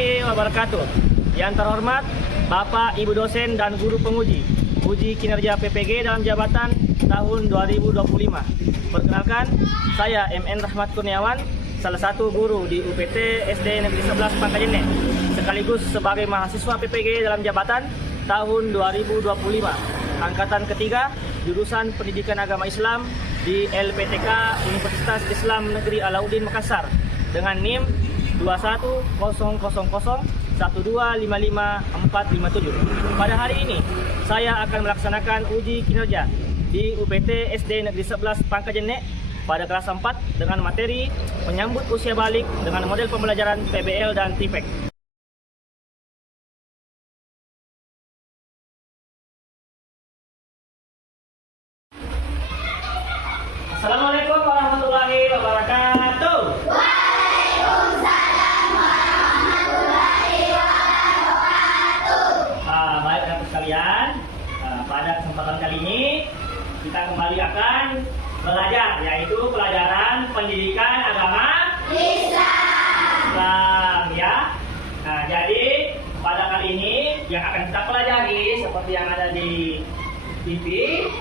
warahmatullahi wabarakatuh. Yang terhormat Bapak, Ibu dosen dan guru penguji uji kinerja PPG dalam jabatan tahun 2025. Perkenalkan, saya MN Rahmat Kurniawan, salah satu guru di UPT SD Negeri 11 Pangkajene, sekaligus sebagai mahasiswa PPG dalam jabatan tahun 2025, angkatan ketiga, jurusan Pendidikan Agama Islam di LPTK Universitas Islam Negeri Alauddin Makassar dengan NIM 2100012555457. Pada hari ini, saya akan melaksanakan uji kinerja di UPT SD Negeri 11 Pangkajene pada kelas 4 dengan materi menyambut usia balik dengan model pembelajaran PBL dan TIPEK. Assalamualaikum warahmatullahi wabarakatuh. Waalaikumsalam warahmatullahi wabarakatuh. Baik anak sekalian, pada kesempatan kali ini kita kembali akan belajar, yaitu pelajaran pendidikan agama Islam ya. Nah, jadi pada kali ini yang akan kita pelajari seperti yang ada di TV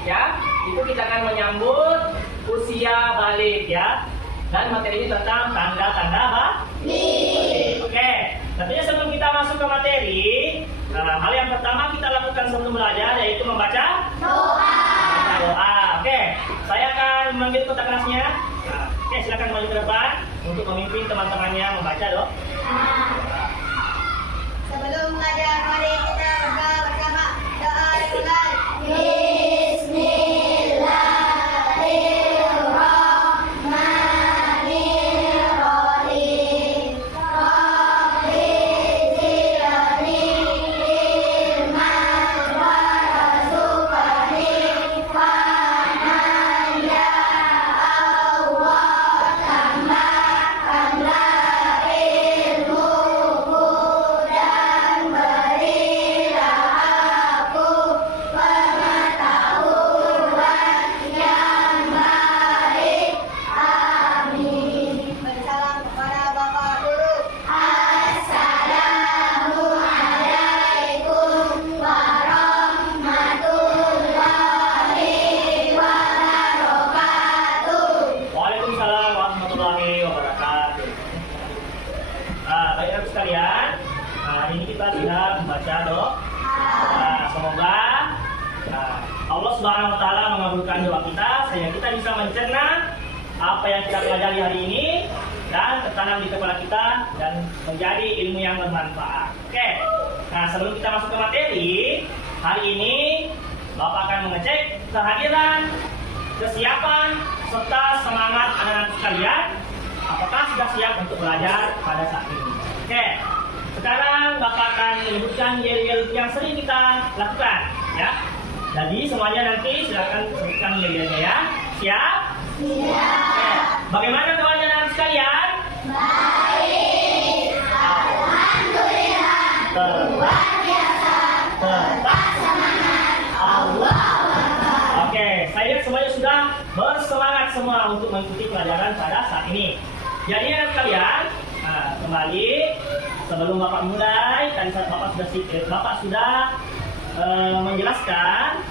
ya, itu kita akan menyambut usia balik ya, dan materi ini tentang tanda-tanda balik. Oke, tentunya sebelum kita masuk ke materi, hal yang pertama kita lakukan sebelum belajar yaitu membaca doa. Oke, saya akan memanggil kota kelasnya. Oke, silakan maju ke depan untuk memimpin teman-temannya membaca doa. Sebelum belajar, mari kita berdoa bersama. Doa dimulai. Bismillahirrahmanirrahim. Rabbi zidni ilman warzuqni fahman ya Allah. Tambahkanlah ilmuku dan berilah aku pengetahuan yang baik. Amin. Bersalam kepada Bapak Guru. Assalamualaikum warahmatullahi wabarakatuh. Waalaikumsalam warahmatullahi wabarakatuh. Baik anak sekalian, hari ini kita sudah membaca doa. Semoga Allah Subhanahu wa Ta'ala mengabulkan doa kita sehingga kita bisa mencerna apa yang kita pelajari hari ini dan tertanam di kepala kita dan menjadi ilmu yang bermanfaat. Oke. Nah, sebelum kita masuk ke materi, hari ini Bapak akan mengecek kehadiran, kesiapan, serta semangat anak-anak sekalian. Apakah sudah siap untuk belajar pada saat ini? Oke. Sekarang Bapak akan menyebutkan yel-yel yang sering kita lakukan, ya. Jadi semuanya nanti silakan sebutkan yel-yelnya ya. Siap? Siap. Oke. Bagaimana doanya anak sekalian? Baik. Alhamdulillah. Luar biasa. Tetap semangat. Allah Akbar. Oke, saya lihat semuanya sudah bersemangat semua untuk mengikuti pelajaran pada saat ini. Jadi anak sekalian, kembali sebelum Bapak mulai, tadi Bapak sudah menjelaskan.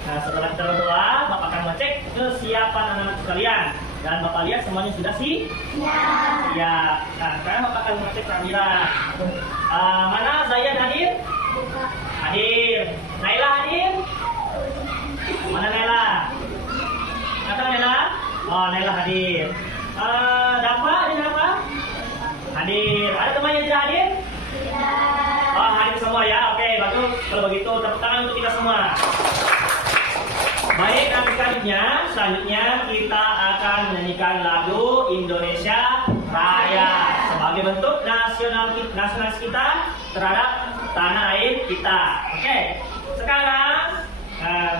Nah, setelah kita berdoa, Bapak akan mengecek kesiapan anak-anak sekalian. Dan Bapak lihat semuanya sudah siap. Ya. Nah, sekarang Bapak akan mengecek kehadiran. Mana Zayan hadir? Hadir. Naila hadir? Mana Naila? Kata Naila? Oh, Naila hadir. Dafa, ada Dafa? Hadir. Ada teman yang tidak hadir? Oh, hadir semua ya. Oke, bagus. Kalau begitu, tepuk tangan untuk kita semua. Baik, selanjutnya kita akan menyanyikan lagu Indonesia Raya sebagai bentuk nasionalis kita terhadap tanah air kita. Oke, sekarang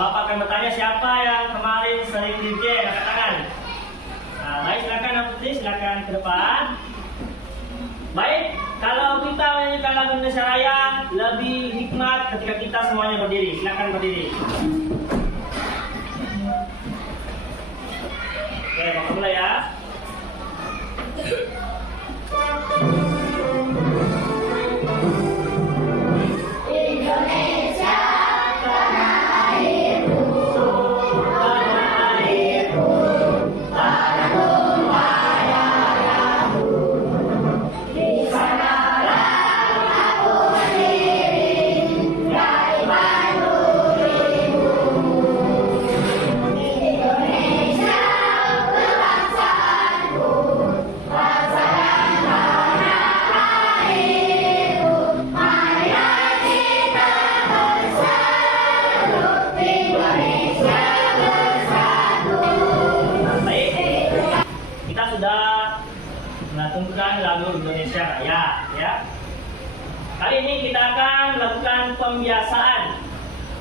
Bapak akan bertanya siapa yang kemarin sering DJ, angkat tangan. Baik, silakan Pak Putri, silakan ke depan. Baik, kalau kita menyanyikan lagu Indonesia Raya lebih hikmat ketika kita semuanya berdiri. Silakan berdiri. Oke, Bapak mulai ya. lalu Indonesia Raya, ya. Kali ini kita akan melakukan pembiasaan.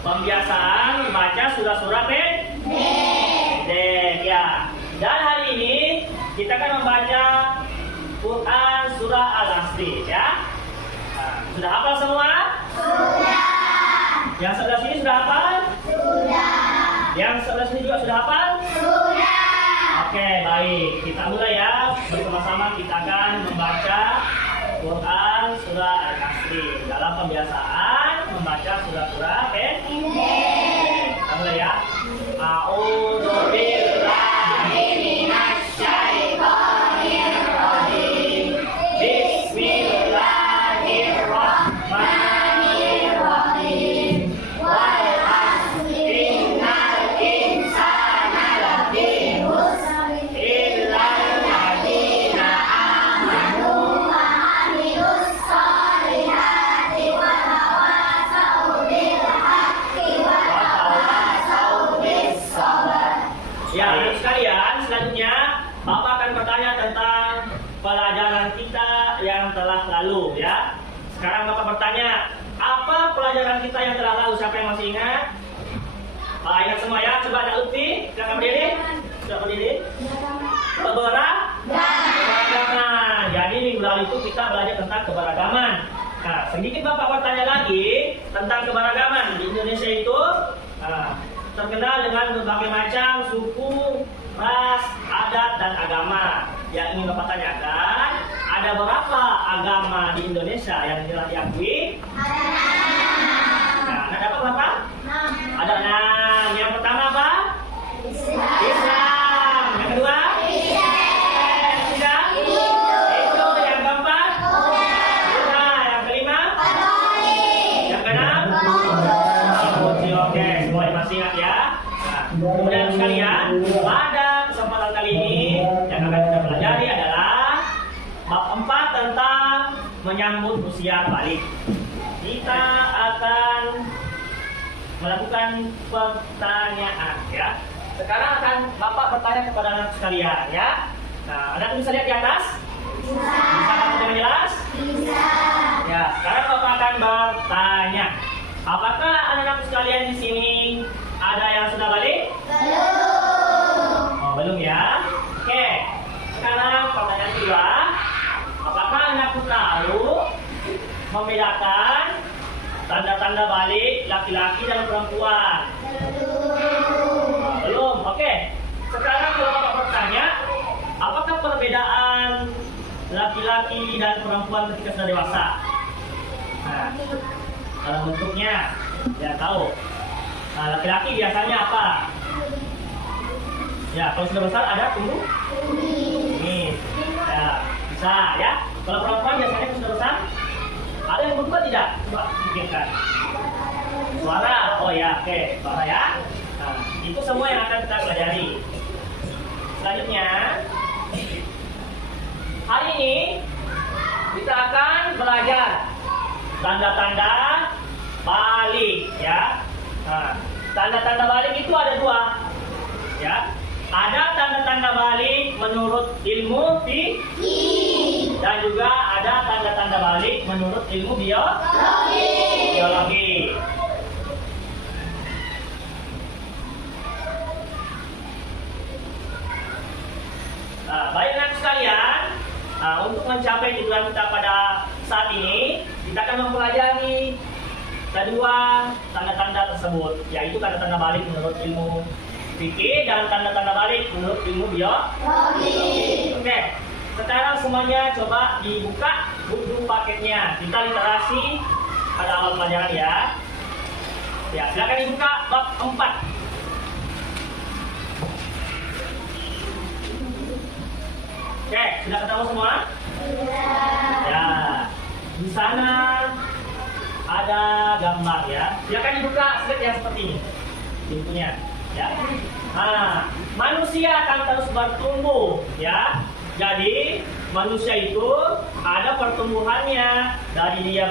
Pembiasaan membaca surah-surah pendek, ya. Dan hari ini kita akan membaca Quran surah Al-Asr, ya. Nah, sudah hafal semua? Sudah. Yang sebelah sini sudah hafal? Sudah. Yang sebelah sini juga sudah hafal? Sudah. Oke, baik. Kita mulai ya. Bersama-sama kita akan membaca Quran surah Al-Asr dalam pembiasaan membaca surah-surah pendek. Kita mulai ya. A'udzu billahi minasy syaithanir rajim. Bismillahirrahmanirrahim. Wal 'asri innal insana lafi khusr illa alladziina amanu Wa amilus solihati wa tawasau bil haqqi wa tawasau bis sabr. Ya, anak sekalian, selanjutnya Bapak akan bertanya tentang pelajaran kita yang telah lalu, ya. Sekarang Bapak bertanya, apa pelajaran kita yang telah lalu? Siapa yang masih ingat? Ingat semua ya. Coba ada Lutfi, silakan berdiri. Sudah berdiri. Keberagaman. Jadi minggu lalu itu kita belajar tentang keberagaman. Nah, sedikit Bapak bertanya lagi tentang keberagaman. Di Indonesia itu terkenal dengan berbagai macam suku, ras, adat, dan agama. Yang ingin Bapak tanyakan, ada berapa agama di Indonesia yang telah diakui? Nah, ada berapa? Ada 6. Yang pertama apa? Islam. Yang kedua? Tidak? Itu. Yang keempat? Buddha. Yang kelima? Yang keenam? Oke, semua masih ingat ya. Nah, kemudian sekalian, pada kesempatan kali ini yang akan kita pelajari adalah bab 4 tentang menyambut usia balik. Kita akan melakukan pertanyaan, ya. Sekarang akan Bapak bertanya kepada anak sekalian, ya. Nah, anak bisa lihat di atas? Bisa dengan jelas? Bisa. Ya, sekarang Bapak akan bertanya. Apakah anak-anak sekalian di sini ada yang sudah balik? Belum. Oh, belum ya. Oke. Sekarang pertanyaan kedua. Apakah anakku tahu membedakan tanda-tanda balik laki-laki dan perempuan? Belum. Oke. Sekarang kalau Bapak bertanya, apakah perbedaan laki-laki dan perempuan ketika sudah dewasa? Nah, dalam bentuknya, ya tahu. Nah, laki-laki biasanya apa? Ya, kalau sudah besar ada tumbuh. Ini, ya bisa ya. Kalau perempuan biasanya kalau sudah besar, ada yang berubah tidak? Coba pikirkan. Suara, oh ya, oke, suara ya. Nah, itu semua yang akan kita pelajari. Selanjutnya, hari ini kita akan belajar tanda-tanda balik, ya. Nah, tanda-tanda balik itu ada 2, ya. Ada tanda-tanda balik menurut ilmu fikih dan juga ada tanda-tanda balik menurut ilmu biologi. Nah, baik anak sekalian, untuk mencapai tujuan kita pada saat ini, kita akan mempelajari kedua tanda-tanda tersebut, yaitu tanda-tanda balik menurut ilmu fikih dan tanda-tanda balik menurut ilmu biologi. Oke, sekarang semuanya coba dibuka buku paketnya. Kita literasi pada awal pelajaran ya. Ya, silakan dibuka bab 4. Oke, sudah ketemu semua? Ya, di sana ada gambar ya. Silakan dibuka slide yang seperti ini. Bukunya, ya. Nah, manusia akan terus bertumbuh, ya. Jadi manusia itu ada pertumbuhannya dari dia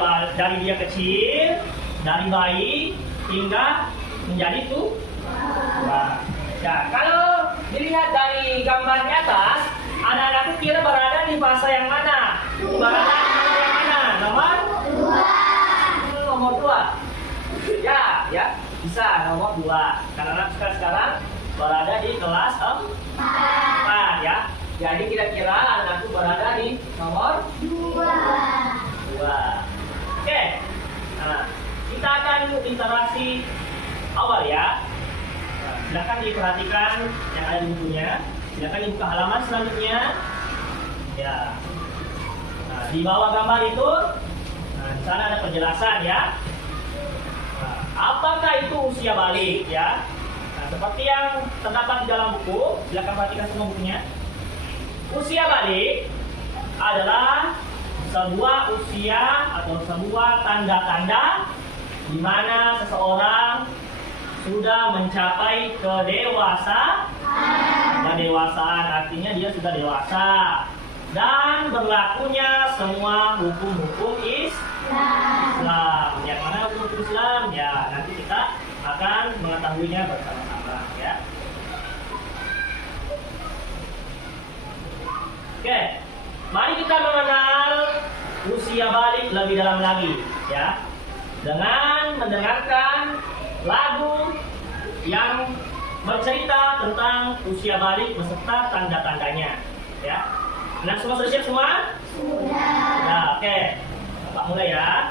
kecil, dari bayi hingga menjadi tua. Ya, kalau dilihat dari gambar di atas, anak-anak itu kira berada di fase yang mana? Barada nomor yang mana? Nomor 2. Nomor 2. Ya, bisa nomor 2. Karena sekarang berada di kelas 4 ya. Jadi kira-kira anakku berada di nomor 2. Oke. Nah, kita akan interaksi awal ya. Nah, silakan diperhatikan yang ada di bukunya. Silakan dibuka halaman selanjutnya. Ya. Nah, di bawah gambar itu, nah, di sana ada penjelasan ya. Nah, apakah itu usia balik ya? Nah, seperti yang terdapat di dalam buku, silakan perhatikan semua bukunya. Usia balik adalah sebuah usia atau sebuah tanda-tanda di mana seseorang sudah mencapai kedewasaan, artinya dia sudah dewasa dan berlakunya semua hukum-hukum Islam. Yang mana hukum Islam? Ya, nanti kita akan mengetahuinya bersama-sama ya. Oke, mari kita mengenal usia balik lebih dalam lagi ya, dengan mendengarkan lagu yang bercerita tentang usia balik beserta tanda-tandanya ya. Nah, semua sudah siap semua? Sudah. Nah, oke. Bapak mulai ya.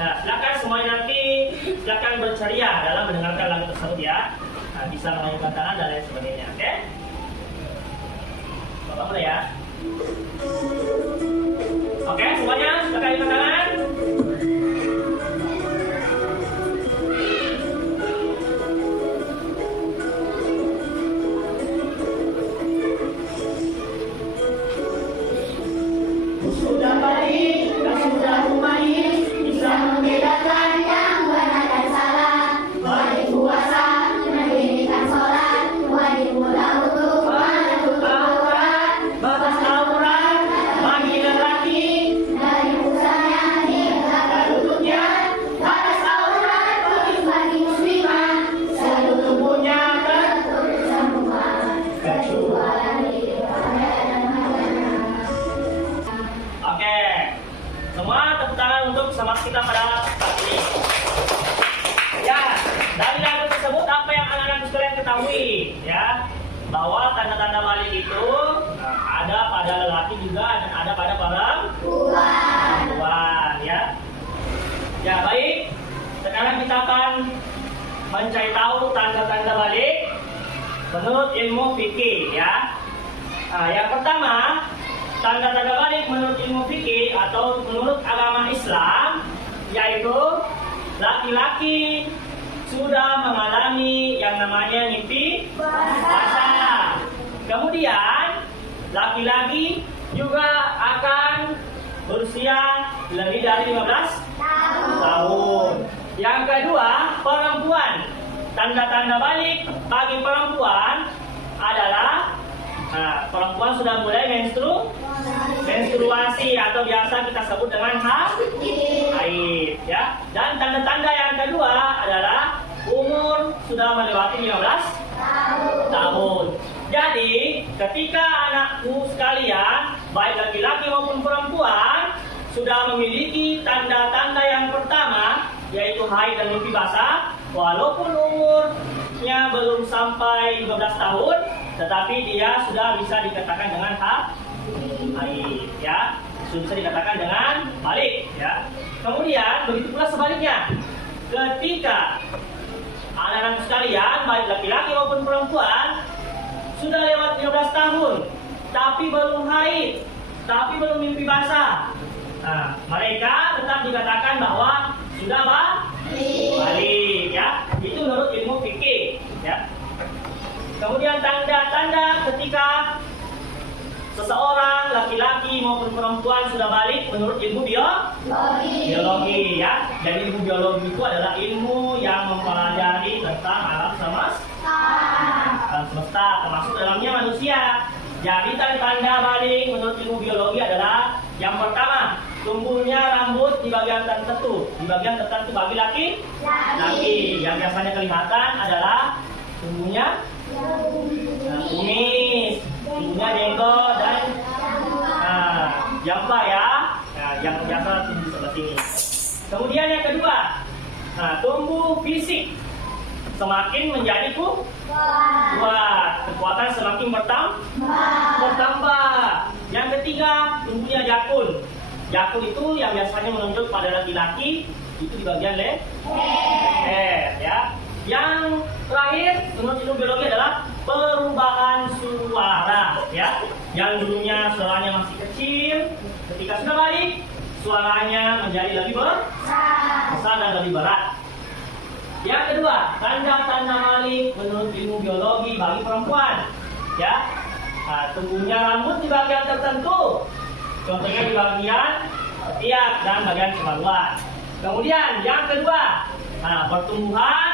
Nah, silakan semuanya nanti silakan berceria dalam mendengarkan lagu tersebut ya. Nah, bisa mengayunkan tangan dan lain sebagainya, oke? Bapak mulai ya. Oke, semuanya silakan ayunkan tangan. Sudah balik, sudah kembali, bisa membedakan yang benar dan salah. Wajib puasa, mendirikan sholat, wajib pula untuk menutup aurat, batas aurat bagi lelaki dari pusatnya hingga tutupnya, batas aurat bagi muslimah seluruh tubuhnya tertutup semua kecuali semua tepuk tangan untuk semangat kita pada saat ini. Ya, dari lagu tersebut apa yang anak-anak sekalian ketahui ya, bahwa tanda-tanda balik itu ada pada lelaki juga dan ada pada perempuan ya. Ya baik, sekarang kita akan mencari tahu tanda-tanda balik menurut ilmu fikih ya. Nah, yang pertama, tanda-tanda balik menurut ilmu fikih atau menurut agama Islam, yaitu laki-laki sudah mengalami yang namanya mimpi basah. Kemudian laki-laki juga akan berusia lebih dari 15 tahun. Yang kedua, perempuan. Tanda-tanda balik bagi perempuan adalah perempuan sudah mulai menstruasi atau biasa kita sebut dengan haid ya. Dan tanda-tanda yang kedua adalah umur sudah melewati 15 tahun. Jadi ketika anakku sekalian, baik laki-laki maupun perempuan, sudah memiliki tanda-tanda yang pertama, yaitu haid dan mimpi basah, walaupun umurnya belum sampai 15 tahun, tetapi dia sudah bisa dikatakan dengan haid ya, sudah bisa dikatakan dengan balik ya. Kemudian begitu pula sebaliknya, ketika anak-anak sekalian baik laki-laki maupun perempuan sudah lewat 15 tahun tapi belum haid, tapi belum mimpi basah, nah, mereka tetap dikatakan bahwa sudah balik ya. Itu menurut ilmu fikih ya. Kemudian tanda-tanda ketika seseorang laki-laki maupun perempuan sudah balik menurut ilmu biologi ya. Jadi ilmu biologi itu adalah ilmu yang mempelajari tentang alam semesta, termasuk dalamnya manusia. Jadi tanda balik menurut ilmu biologi adalah yang pertama, tumbuhnya rambut di bagian tertentu bagi laki-laki. Yang biasanya kelihatan adalah tumbuhnya kumis, tumbuhnya jenggot dan jangka Kemudian yang kedua, tumbuh fisik semakin menjadi kuat, kekuatan semakin bertambah. Yang ketiga, tumbuhnya jakun. Jakun itu yang biasanya menunjuk pada laki-laki, itu di bagian leher, ya. Yang terakhir, menurut ilmu biologi adalah perubahan suara, ya. Yang dulunya suaranya masih kecil, ketika sudah balik, suaranya menjadi lebih besar dan lebih berat. Yang kedua, tanda-tanda balik menurut ilmu biologi bagi perempuan, ya. Tumbuhnya rambut di bagian tertentu, contohnya di bagian ketiak dan bagian kemaluan. Kemudian yang kedua, pertumbuhan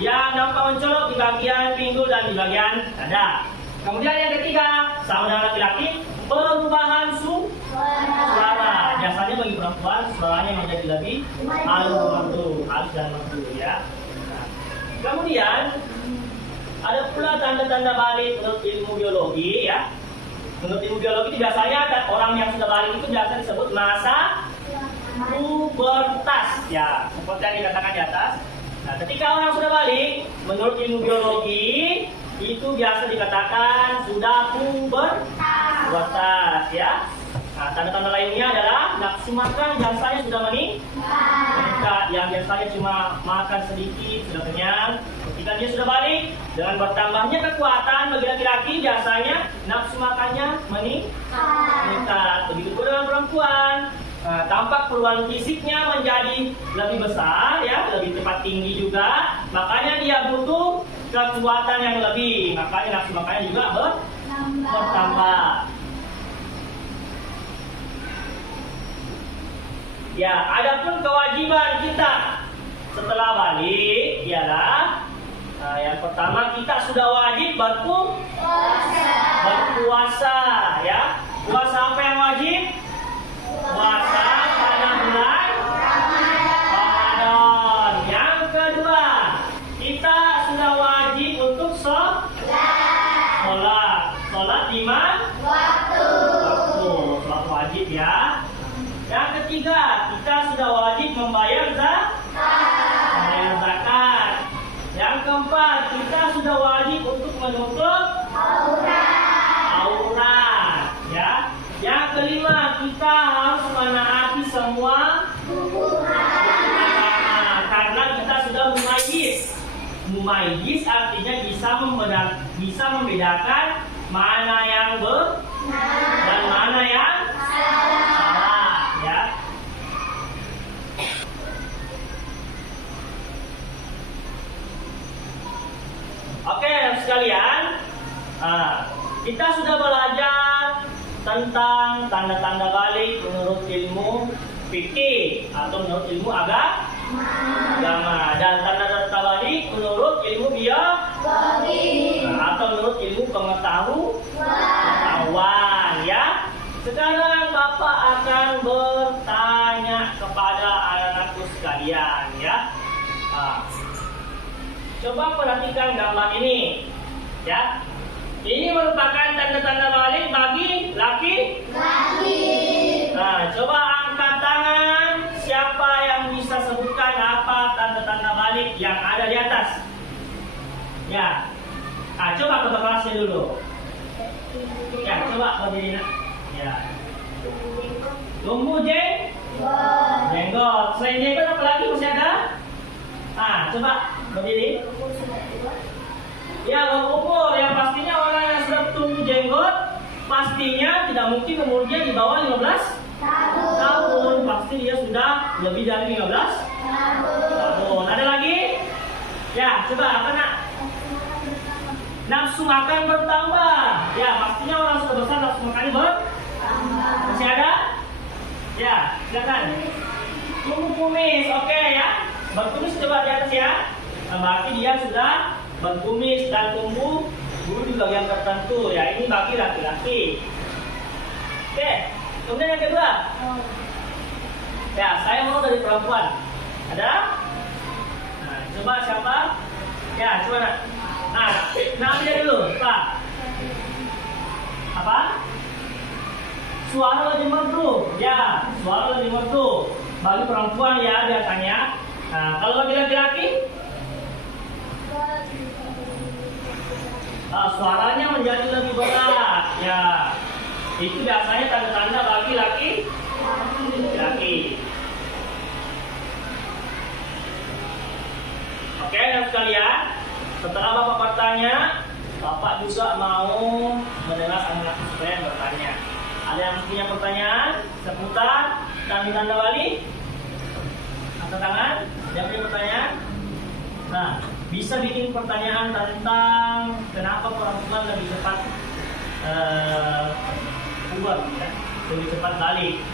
yang nampak mencolok di bagian pinggul dan di bagian dada. Kemudian yang ketiga, sama dengan laki-laki, perubahan suara. Biasanya bagi perempuan suaranya menjadi lebih halus dan merdu, ya. Kemudian ada pula tanda-tanda balik menurut ilmu biologi, ya. Menurut ilmu biologi biasanya orang yang sudah balik itu biasa disebut masa pubertas, ya, seperti yang dikatakan di atas. Ketika orang sudah balik, menurut ilmu biologi itu biasa dikatakan sudah pubertas, ya. Tanda-tanda lainnya adalah nafsu makan biasanya sudah meningkat, yang biasanya cuma makan sedikit sudah kenyang. Ketika dia sudah balik, dengan bertambahnya kekuatan bagi laki-laki biasanya nafsu makannya meningkat. Begitu pula dengan perempuan. Tampak perubahan fisiknya menjadi lebih besar, ya, lebih cepat tinggi juga. Makanya dia butuh kekuatan yang lebih. Makanya nafsu makannya juga bertambah. Ya, adapun kewajiban kita setelah balik ialah yang pertama kita sudah wajib berpuasa, ya. Puasa apa yang wajib? Puasa pada bulan Ramadan. Yang kedua, kita sudah wajib untuk sholat 5 waktu. Sholat wajib, ya. Yang ketiga, kita sudah wajib membayar zakat. Yang keempat, kita sudah wajib untuk menutup aurat, ya. Yang kelima, kita harus menaati semua karena kita sudah mumayyiz. Mumayyiz artinya bisa membedakan mana yang benar dan mana yang salah, ya. Oke, sekalian, kita sudah belajar tentang tanda-tanda balik menurut ilmu fikih atau menurut ilmu agama, dan tanda-tanda balik menurut ilmu biologi atau menurut ilmu pengetahuan, ya. Sekarang Bapak akan bertanya kepada anak-anakku sekalian, ya. Coba perhatikan gambar ini, ya. Ini merupakan tanda-tanda balik bagi laki. Coba angkat tangan. Siapa yang bisa sebutkan apa tanda-tanda balik yang ada di atas? Ya. Coba ke kelasnya dulu. Ya, coba berdiri. Ya. Tumbuh jenggot. Selain jenggot apa lagi masih ada? Coba berdiri. Ya, berumur. Yang pastinya orang yang sudah tumbuh jenggot pastinya tidak mungkin umurnya di bawah 15 tahun. Pasti dia sudah lebih dari 15 tahun. Ada lagi? Ya, coba apa nak? Nafsu makan bertambah. Ya, pastinya orang sudah besar nafsu makannya bertambah. Masih ada? Ya, silakan. Tumbuh kumis, oke, ya. Berkumis coba di atas, ya. Berarti dia sudah berkumis dan tumbuh bulu di bagian tertentu, ya. Ini bagi laki-laki. Oke, kemudian yang kedua. Ya, saya mau dari perempuan. Ada? Coba siapa? Ya, coba nak. Namanya dulu, Pak. Apa? Suara lebih merdu. Ya, suara lebih merdu. bagi perempuan ya biasanya. Nah, kalau bagi laki-laki, suaranya menjadi lebih berat ya. Itu biasanya tanda-tanda bagi laki-laki. Oke, dan sekalian, setelah Bapak bertanya, Bapak juga mau mendengar anak-anak sekalian bertanya. Ada yang punya pertanyaan seputar tanda balik? Angkat tangan. Yang punya pertanyaan? Nah, bisa bikin pertanyaan tentang kenapa perempuan lebih cepat puber, ya? Lebih cepat balik.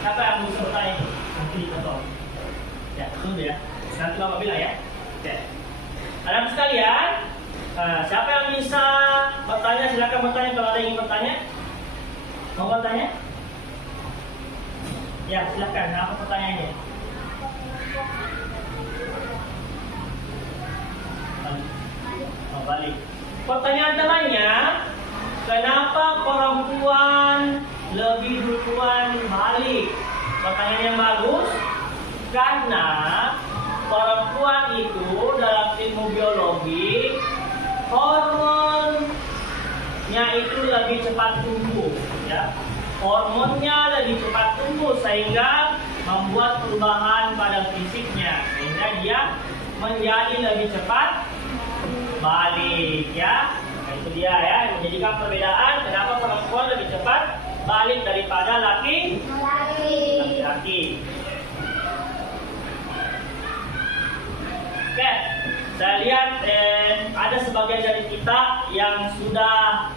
Siapa yang bisa bertanya itu? Nanti ditonton. Ya, tunggu ya. Nanti Bapak bilang ya. Oke. Anak sekalian, siapa yang bisa bertanya? Silakan bertanya kalau ada yang ingin bertanya. Mau bertanya? Ya, silakan. Apa pertanyaannya? Balik. Pertanyaan temannya, kenapa perempuan lebih duluan balik? Pertanyaan yang bagus, karena perempuan itu dalam ilmu biologi hormonnya itu lebih cepat tumbuh, ya. Hormonnya lebih cepat tumbuh sehingga membuat perubahan pada fisiknya, sehingga dia menjadi lebih cepat balik, ya. Nah, itu dia ya, yang menjadikan perbedaan kenapa perempuan lebih cepat balik daripada laki-laki. Oke, saya lihat ada sebagian dari kita yang sudah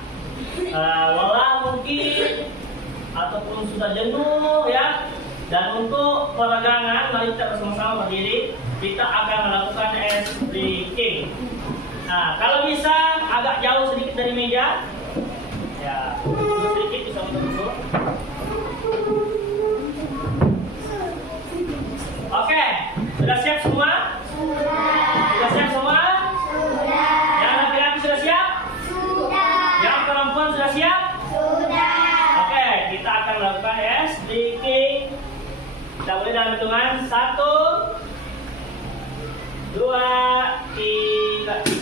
lelah mungkin ataupun sudah jenuh ya. Dan untuk peregangan, mari kita bersama-sama berdiri. Kita akan melakukan stretching. Nah, kalau bisa agak jauh sedikit dari meja. Ya, sedikit bisa mundur. Oke, sudah siap semua? Sudah siap semua? Sudah. Yang laki-laki sudah siap? Sudah. Yang perempuan sudah siap? Sudah. Oke, kita akan melakukan stretching. Kita boleh dalam hitungan 1, 2, 3.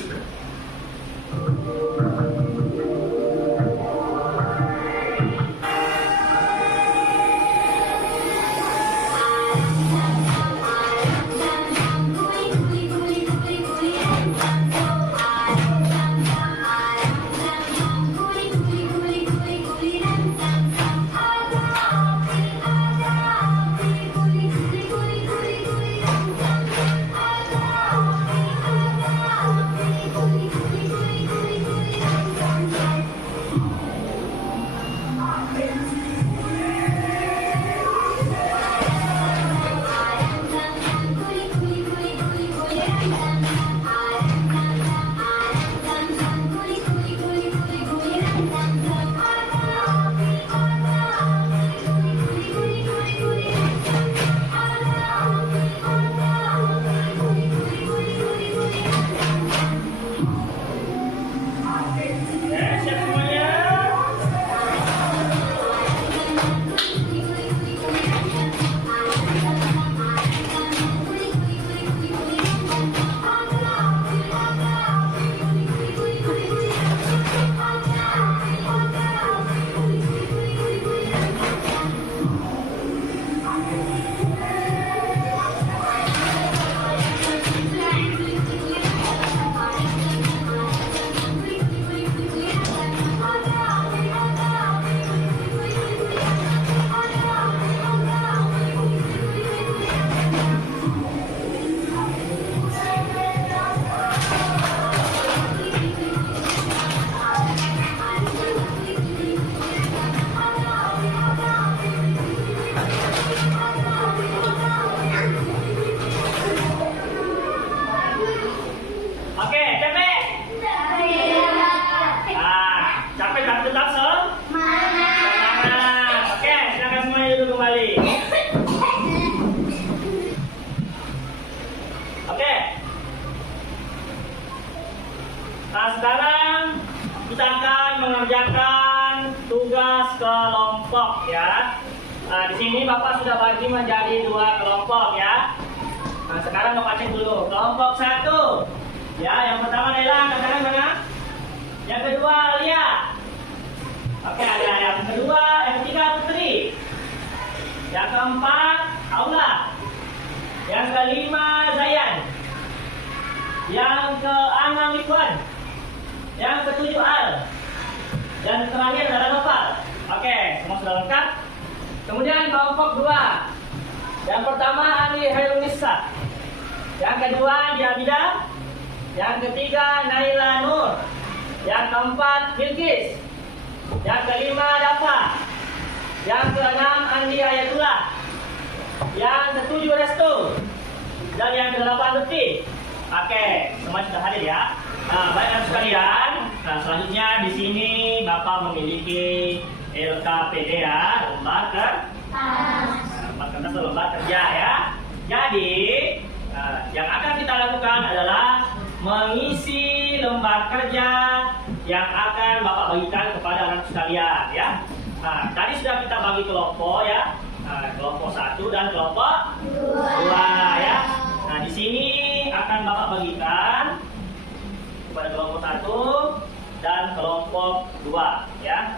Nah, sekarang kita akan mengerjakan tugas kelompok ya. Di sini sini Bapak sudah bagi menjadi 2 kelompok ya. Nah, sekarang Bapak cek dulu. Kelompok 1. Ya, yang pertama Nela, katakan mana? Yang kedua Lia. Oke, ada yang kedua, yang ketiga Putri. Yang keempat Aula. Yang kelima Zayan. Yang keenam Ikhwan. Yang ketujuh Al. Dan terakhir adalah Nopal. Oke, semua sudah lengkap. Kemudian kelompok 2. Yang pertama Ali Hairunisa. Yang kedua Diabida. Yang ketiga Naila Nur. Yang keempat Bilkis. Yang kelima Dafa. Yang keenam Andi Ayatullah. Yang ketujuh Restu. Dan yang ke-8 Lutfi. Oke, semua sudah hadir ya. Nah, baik sekalian. Nah, selanjutnya di sini Bapak memiliki LKPD ya, lembar kertas atau lembar kerja ya. Jadi, yang akan kita lakukan adalah mengisi lembar kerja yang akan Bapak bagikan kepada anak sekalian ya. Nah, tadi sudah kita bagi kelompok ya. Kelompok 1 dan kelompok 2 ya. Nah, di sini akan Bapak bagikan kepada kelompok 1 dan kelompok 2 ya.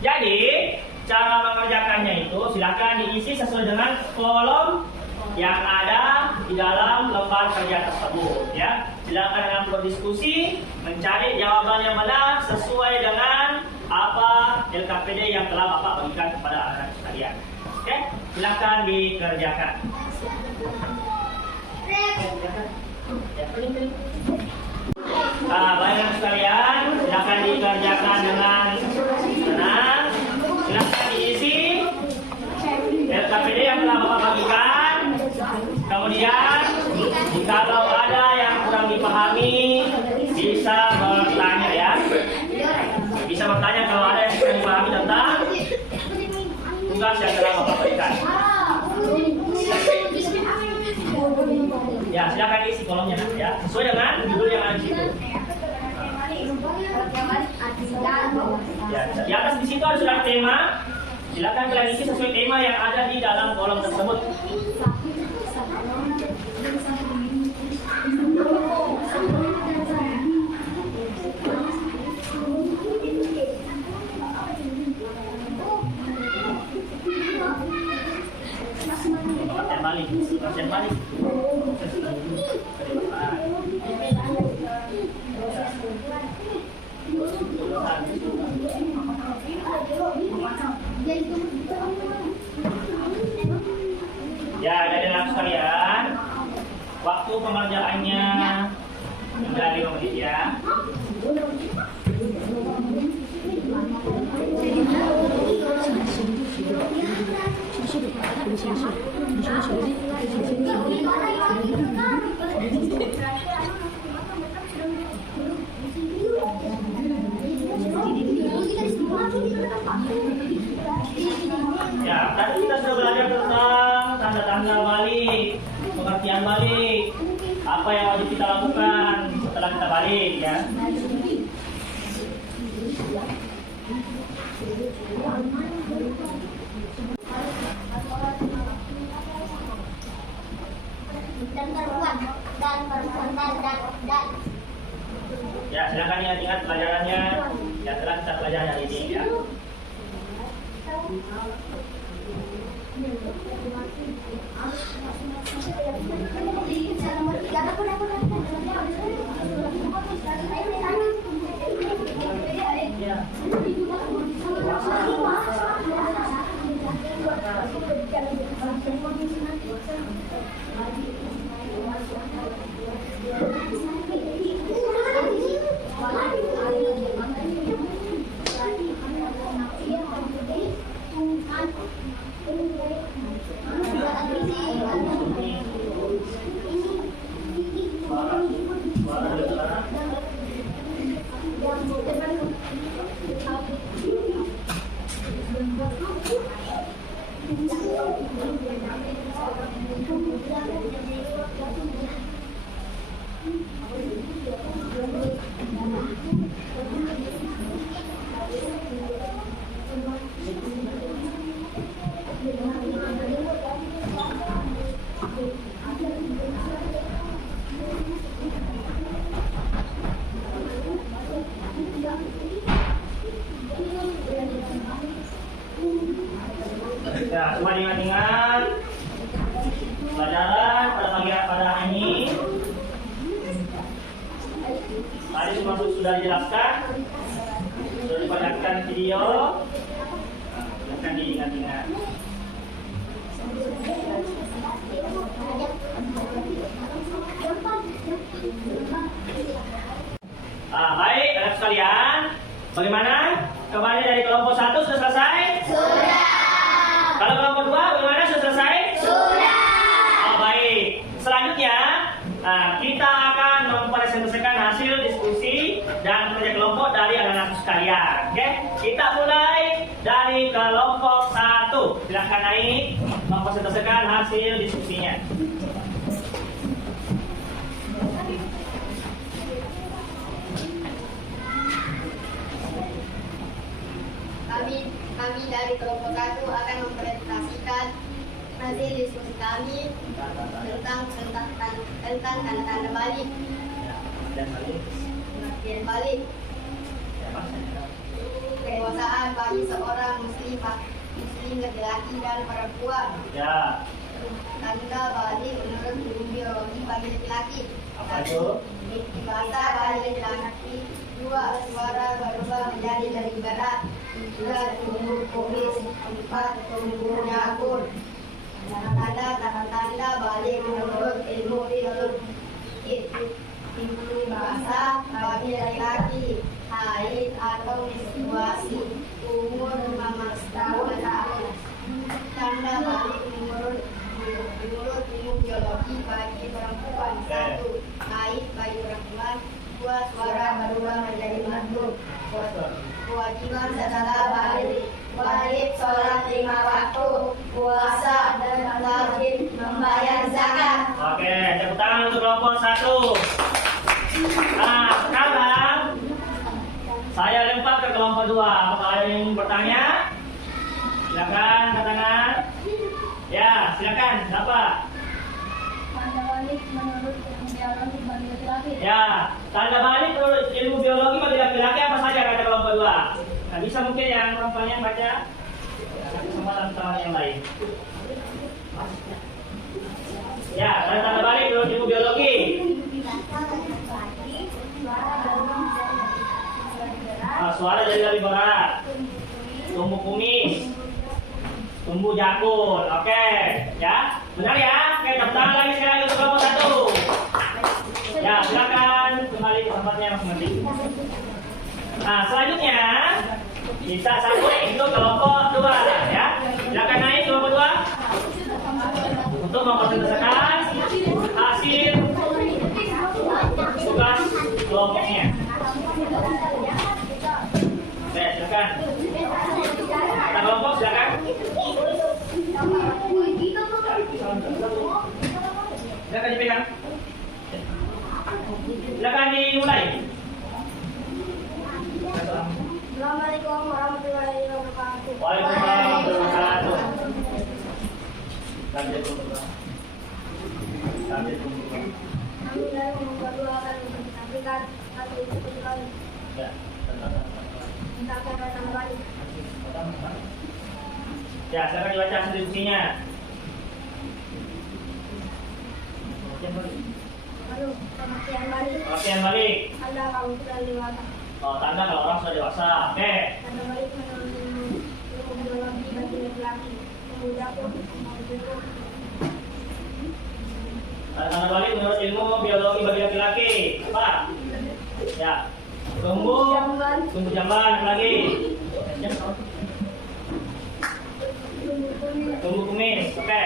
Jadi, cara mengerjakannya itu silakan diisi sesuai dengan kolom yang ada di dalam lembar kerja tersebut ya. Silakan dengan berdiskusi mencari jawaban yang benar sesuai dengan apa LKPD yang telah Bapak bagikan kepada anak sekalian. Oke, silakan dikerjakan. Baik sekalian, silakan dikerjakan dengan tenang. Silakan diisi LKPD yang telah Bapak bagikan. Kemudian, kalau ada yang kurang dipahami, bisa bertanya ya. Bisa bertanya kalau ada yang kurang dipahami tentang tugas yang telah Bapak berikan. Ya, silakan isi kolomnya ya, sesuai dengan judul yang ada di situ. Ya, di atas di situ ada sudah tema. Silakan kalian isi sesuai tema yang ada di dalam kolom tersebut. Balik. Ya, dari anak sekalian, waktu pengerjaannya tinggal 5 menit ya. Ya, tadi kita sudah belajar tentang tanda-tanda balik, pengertian balik, apa yang wajib kita lakukan setelah kita balik ya. Dan. Ya, silakan ingat-ingat pelajarannya yang telah kita pelajari hari ini ya. coba diingat-ingat pelajaran pada hari ini. Tadi sudah dijelaskan, sudah diperlihatkan video. Akan diingat-ingat. Baik, anak sekalian, bagaimana? Kembali dari kelompok 1 sudah selesai? Sudah. Kalau kelompok 2 bagaimana? Sudah selesai? Sudah. Baik. Selanjutnya, kita akan mempresentasikan hasil diskusi dan kerja kelompok dari anak-anak sekalian. Oke? Kita mulai dari kelompok 1. Silakan naik mempresentasikan hasil diskusinya. Kami dari kelompok 1 akan mempresentasikan hasil diskusi kami tentang tanda-tanda balik. Dan balik. Pengertian balik. Kedewasaan bagi seorang muslim laki-laki dan perempuan. Ya. Tanda balik menurut ilmu biologi bagi laki-laki. Apa itu? Bahasa bagi laki-laki. 2. Suara berubah menjadi lebih berat. 3. Tumbuh kumis. 4. Tumbuh nyakur. Tanda balik menurut ilmu biologi. Bahasa bagi laki-laki. Haid atau menstruasi. Umur 15 tahun ke atas. Tanda balik menurut ilmu biologi bagi perempuan. 1. Haid bagi perempuan. 2. Suara berubah menjadi merdu. Kewajiban setelah balik sholat 5 waktu, puasa dan wajib membayar zakat. Oke, tepuk tangan untuk kelompok 1. Sekarang saya lempar ke kelompok 2. Apakah ada yang bertanya? Silakan, angkat tangan. Ya, silakan. Siapa? Tanda balik menurut ilmu biologi bagi laki-laki. Ya, tanda balik menurut ilmu biologi bagi laki-laki apa saja kata kelompok 2? Nah, bisa mungkin yang perempuannya baca. Kesempatan teman yang lain. Ya, tanda balik menurut ilmu biologi. Suara jadi lebih berat. Tumbuh kumis. Tumbuh jakun. Oke, ya. Benar ya? Oke, tepuk tangan lagi sekali untuk kelompok 1. Ya, silakan kembali ke tempatnya masing-masing. Selanjutnya kita sambung untuk kelompok 2 ya. Silakan naik kelompok 2 untuk mempresentasikan hasil tugas kelompoknya. Oke, silakan. Kita kelompok silakan. Silakan dipegang. Silakan dimulai. Assalamualaikum warahmatullahi wabarakatuh. Waalaikumsalam warahmatullahi wabarakatuh. Kami dari kelompok 2 akan mempresentasikan hasil diskusi kami tentang tanda balik. Ya, silakan dibaca hasil diskusinya. Pengertian balik. Pengertian balik. Tanda kamu sudah dewasa. Tanda kalau orang sudah dewasa. Oke. Tanda balik menurut ilmu biologi bagi laki-laki. Pemuda pun Tanda balik menurut ilmu biologi bagi laki-laki. Apa? Ya. Tumbuh jamban lagi. Tumbuh kumis. Oke.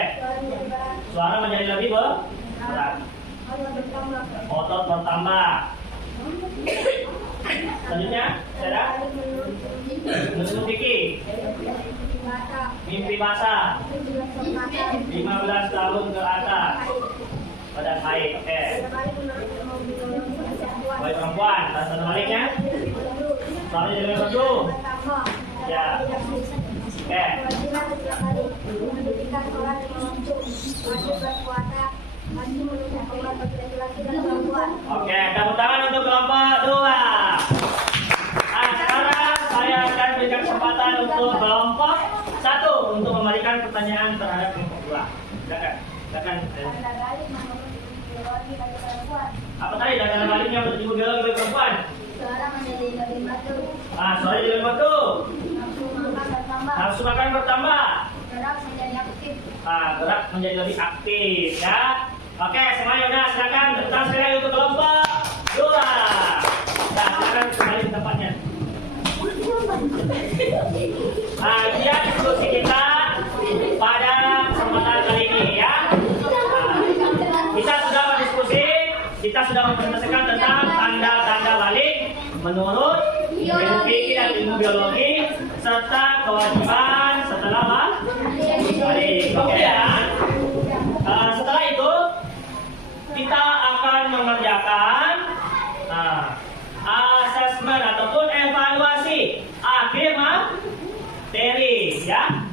Suara menjadi lebih berat. Otot bertambah. Selanjutnya, ada menurut Vicky. Mimpi basah. 15 tahun ke atas. Badan haid. Oke. Baik perempuan. Tanda baliknya. Soalnya jadi merdu. Ya. Oke. Oke, tepuk tangan untuk kelompok 2. Sekarang saya akan berikan kesempatan untuk kelompok 1. untuk memberikan pertanyaan terhadap kelompok 2. Silakan. Silakan. Tanda balik menurut ilmu biologi bagi perempuan. Apa tadi tanda baliknya menurut ilmu biologi bagi perempuan? Seorang menjadi lebih batu. Soalnya jadi batu. Nafsu makan bertambah. Nafsu makan bertambah. Gerak menjadi aktif. Gerak menjadi lebih aktif ya. Oke, semuanya udah silakan tentang sekali untuk kelompok 2. Nah, silakan kembali ke tempatnya. Dia diskusi kita pada kesempatan kali ini ya. Kita sudah berdiskusi, kita sudah mempresentasikan tentang tanda-tanda balik menurut ilmu fikih dan ilmu biologi serta kewajiban setelah balik. Oke ya. Setelah itu kita akan mengerjakan asesmen ataupun evaluasi akhir materi ya.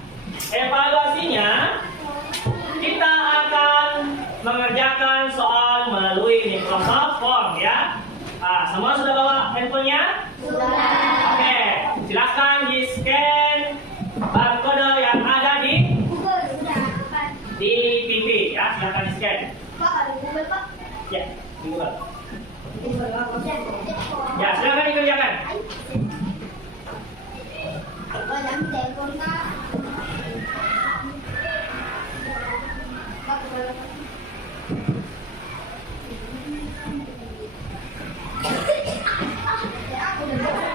Evaluasinya kita akan mengerjakan soal melalui Microsoft Form ya. Semua sudah bawa handphonenya? Sudah. Oke, silakan di scan barcode yang ada di PP ya, silakan di scan. Pak, ada Google Pak. Ya, di Google. Ya, Ya, silakan dikerjakan. Jangan telepon Kak. Pak, boleh. Ya, aku udah bawa.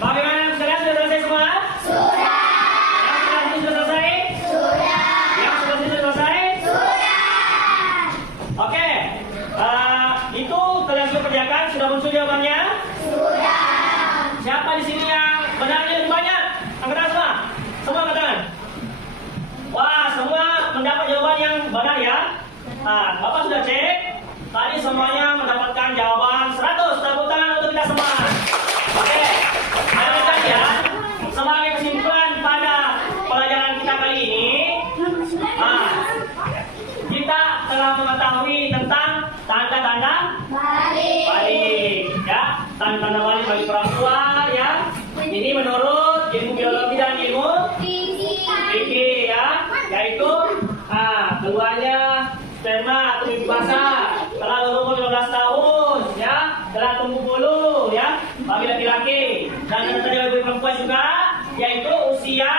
Bagaimana kalian sudah selesai semua? Sudah. Yang sudah selesai? Sudah. Yang sudah selesai? Sudah. Oke. Itu kalian sudah kerjakan, sudah muncul jawabannya? Sudah. Siapa di sini yang benarnya lebih banyak? Angkat tangan semua. Semua angkat tangan. Wah, semua mendapat jawaban yang benar ya. Bapak sudah cek. Tadi semuanya mendapatkan jawaban 100. Tepuk tangan untuk kita semua. Oke. Ada kalian sebagai kesimpulan pada pelajaran kita kali ini, kita telah mengetahui tentang tanda-tanda balik ya. Tanda-tanda balik bagi perempuan ya. Ini menurut ilmu biologi dan ilmu fikih ya, yaitu keluarnya sperma atau mimpi basah telah berumur 15 tahun ya, telah tumbuh bulu ya bagi laki-laki, dan tanda bagi perempuan juga yaitu usia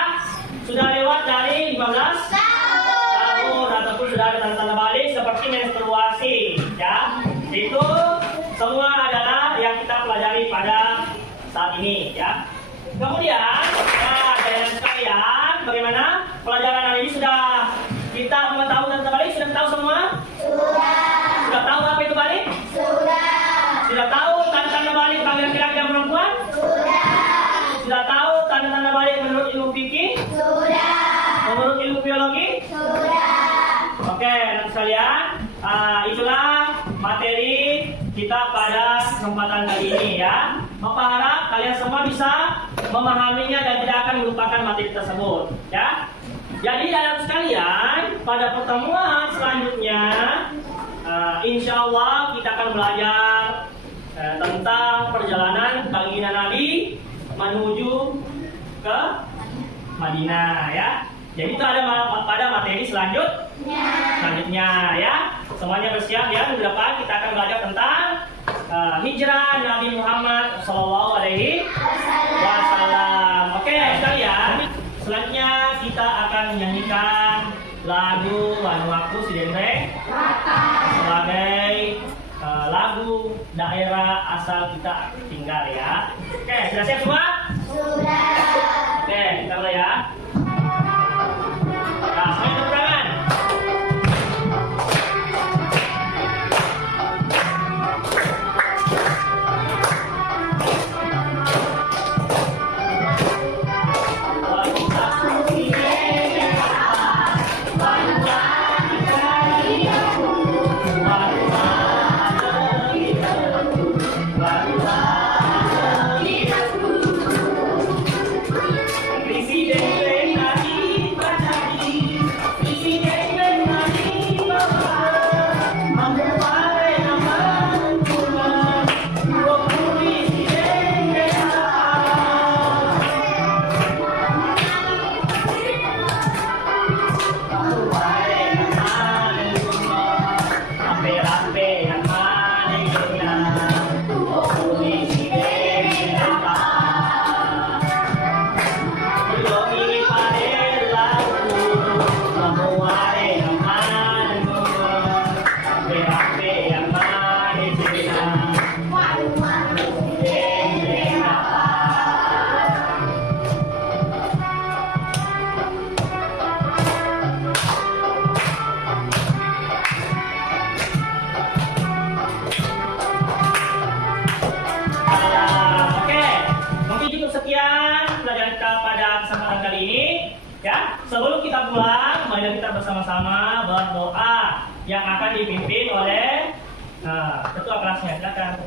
sudah lewat dari 15 tahun ataupun sudah ada tanda-tanda balik seperti menstruasi ya. Itu semua adalah yang kita pelajari pada saat ini ya. Kemudian dan sekalian, bagaimana pelajaran hari ini? Sudah kita mengetahui tanda balik? Sudah tahu semua? Sudah tahu apa itu balik? Sudah tahu tanda-tanda balik bagi laki-laki dan perempuan? Sudah tahu tanda-tanda balik menurut ilmu fikih? Menurut ilmu biologi? Oke, teman sekalian, itulah materi kita pada kesempatan kali ini ya. Bapak harap kalian semua bisa memahaminya dan tidak akan melupakan materi tersebut ya. Jadi dalam sekalian, pada pertemuan selanjutnya insya Allah kita akan belajar tentang perjalanan baginda Nabi menuju ke Madinah ya. Jadi itu ada pada materi selanjutnya ya. Semuanya bersiap ya. Minggu depan kita akan belajar tentang hijrah Nabi Muhammad SAW. Oke sekalian, selanjutnya kita akan menyanyikan lagu Vanuatu Sidendreng sebagai lagu daerah asal kita tinggal ya. Oke, sudah siap semua? Oke, kita mulai ya. Nah, semuanya tepuk tangan. kita pada kesempatan kali ini. Ya, sebelum kita pulang, mari kita bersama-sama berdoa yang akan dipimpin oleh ketua kelasnya. Silakan.